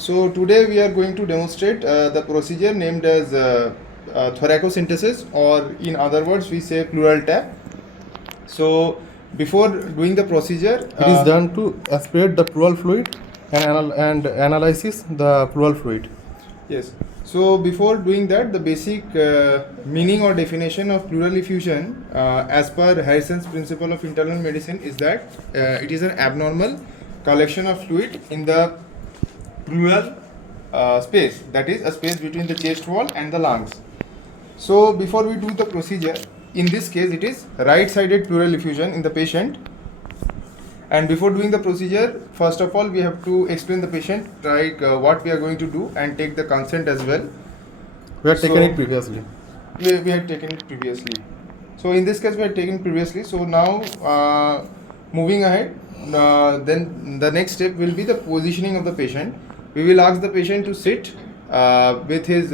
So today we are going to demonstrate the procedure named as thoracentesis, or in other words we say pleural tap. So before doing the procedure, It is done to aspirate the pleural fluid and analysis the pleural fluid. Yes. So before doing that, the basic meaning or definition of pleural effusion, as per Harrison's principle of internal medicine, is that it is an abnormal collection of fluid in the pleural space, that is a space between the chest wall and the lungs. So before we do the procedure, in this case it is right-sided pleural effusion in the patient. And before doing the procedure, first of all we have to explain the patient like what we are going to do and take the consent as well. We had taken it previously. We had taken it previously. So in this case we had taken previously. So now moving ahead, then the next step will be the positioning of the patient. We will ask the patient to sit with his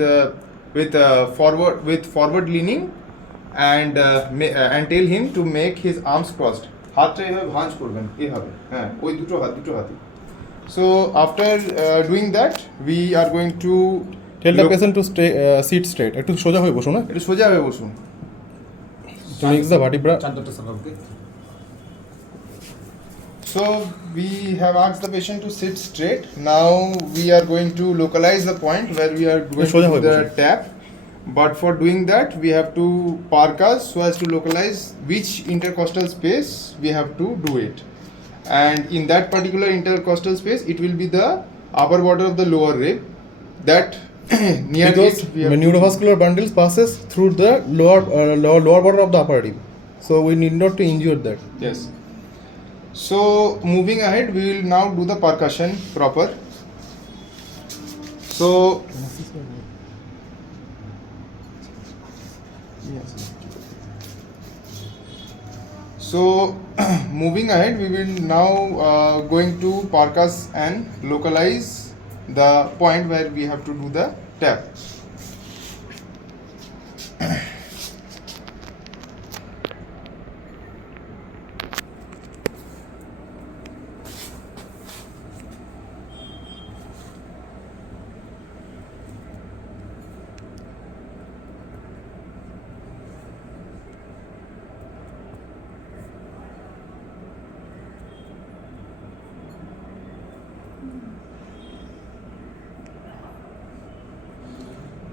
forward leaning, and tell him to make his arms crossed. হাতটা এভাবে ভাঁজ করবেন, এভাবে, হ্যাঁ, ওই দুটো হাতে. So after doing that, we are going to Tell the patient to sit straight. একটু সোজা হয়ে বসুন না। একটু সোজা হয়ে বসুন। To mix the vertebra. So we have asked the patient to sit straight. Now we are going to localize the point where we are going to do the tap. But for doing that, we have to park us so as to localize which intercostal space we have to do it. And in that particular intercostal space, it will be the upper border of the lower rib. That near because it, we have neurovascular bundles passes through the lower border of the upper rib. So we need not to injure that. Yes. So moving ahead, we will now do the percussion proper. So moving ahead, we will now going to percuss and localize the point where we have to do the tap.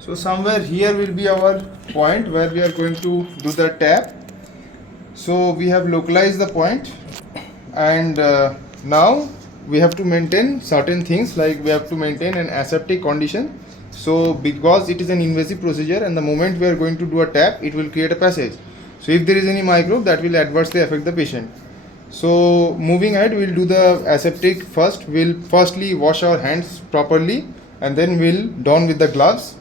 So somewhere here will be our point where we are going to do the tap. So we have localized the point, and now we have to maintain certain things, like we have to maintain an aseptic condition. So because it is an invasive procedure, and the moment we are going to do a tap, it will create a passage. So if there is any microbe, that will adversely affect the patient. So moving ahead, we will do the aseptic first. We'll firstly wash our hands properly, and then we'll don with the gloves.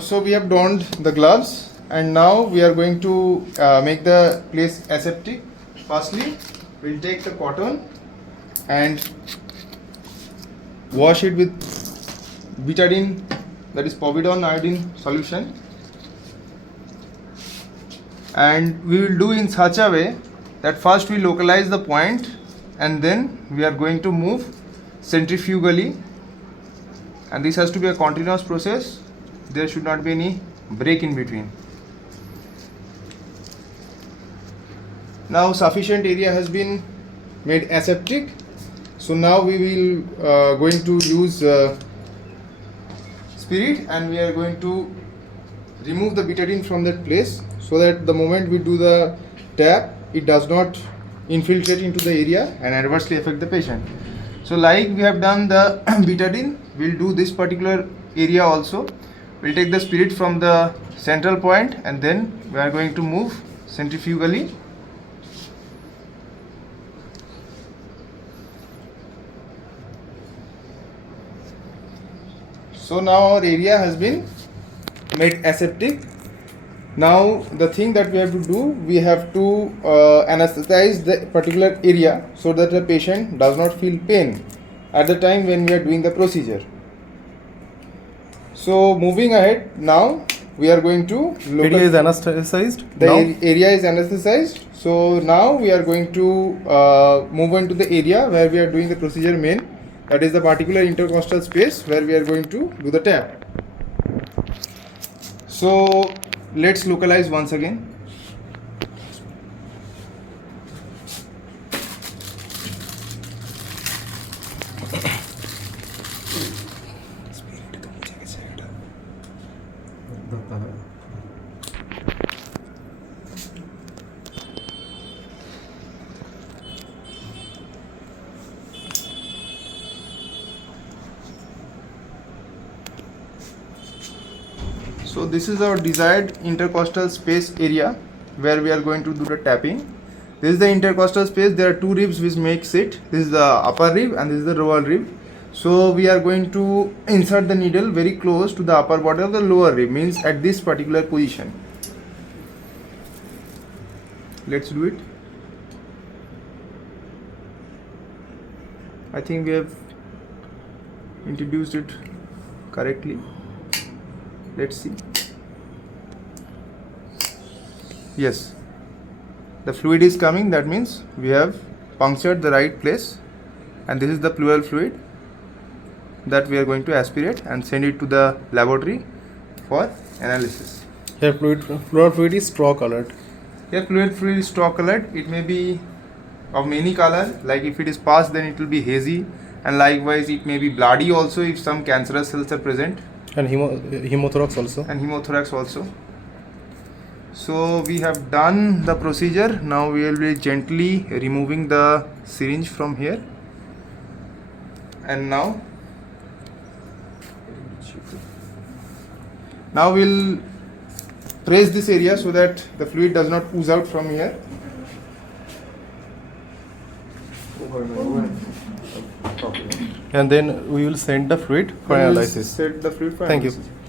So we have donned the gloves, and now we are going to make the place aseptic. Firstly, we'll take the cotton and wash it with betadine, that is povidone iodine solution, and we will do in such a way that first we localize the point, and then we are going to move centrifugally, and this has to be a continuous process. There should not be any break in between. Now sufficient area has been made aseptic. So now we will going to use spirit, and we are going to remove the betadine from that place, so that the moment we do the tap, it does not infiltrate into the area and adversely affect the patient. So like we have done the betadine, we'll do this particular area also. We'll take the spirit from the central point, and then we are going to move centrifugally So now our area has been made aseptic. Now the thing that we have to do, we have to anesthetize the particular area so that the patient does not feel pain at the time when we are doing the procedure. So moving ahead, now we are going to Area is anesthetized. the Now area is anesthetized. So now we are going to move into the area where we are doing the procedure main. That is the particular intercostal space where we are going to do the tap. So let's localize once again. So this is our desired intercostal space area where we are going to do the tapping. This is the intercostal space. There are two ribs which makes it. This is the upper rib and this is the lower rib. So we are going to insert the needle very close to the upper border of the lower rib, means at this particular position. Let's do it. I think we have introduced it correctly. Let's see. Yes, the fluid is coming. That means we have punctured the right place, and this is the pleural fluid that we are going to aspirate and send it to the laboratory for analysis. here pleural fluid is straw colored. Here fluid is straw colored. It may be of many color. Like if it is passed, then it will be hazy, and likewise it may be bloody also if some cancerous cells are present. And hemothorax also. And hemothorax also. So we have done the procedure. Now we will be gently removing the syringe from here, and now we'll press this area so that the fluid does not ooze out from here. And then we will send the fluid for analysis. Set the fluid for Thank you. analysis.